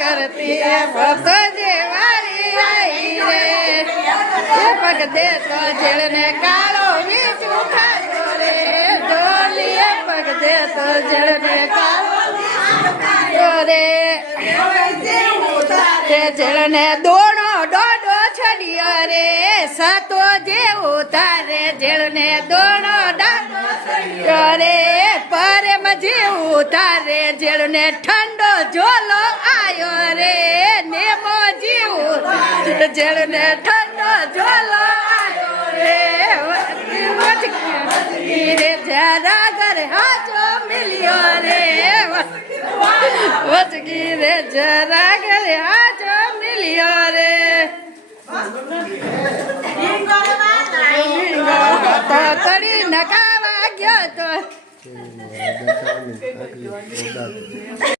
કરતી ભક્તો જે વાળી આવી રે એ પગ દે તો જેળને કાળો વીજું ખાજો રે ઢોલીએ પગ દે તો જેળને કાળો રે તે જેળને દોણો ડોડો છડિયો રે સતો જેવું તારે જેળને દોણો ડાડો છડિયો રે પરમ જેવું તારે જેળને ઠંડો ઝોલો આયો રે નેમો જેવું જેળને ઠંડો ઝોલો આયો રે રે જરા ઘર હાજો મિલ્યો રે વચકી રે જરા ઘર હાજો મિલ્યો રે તો કરી નકાવા ગયો તો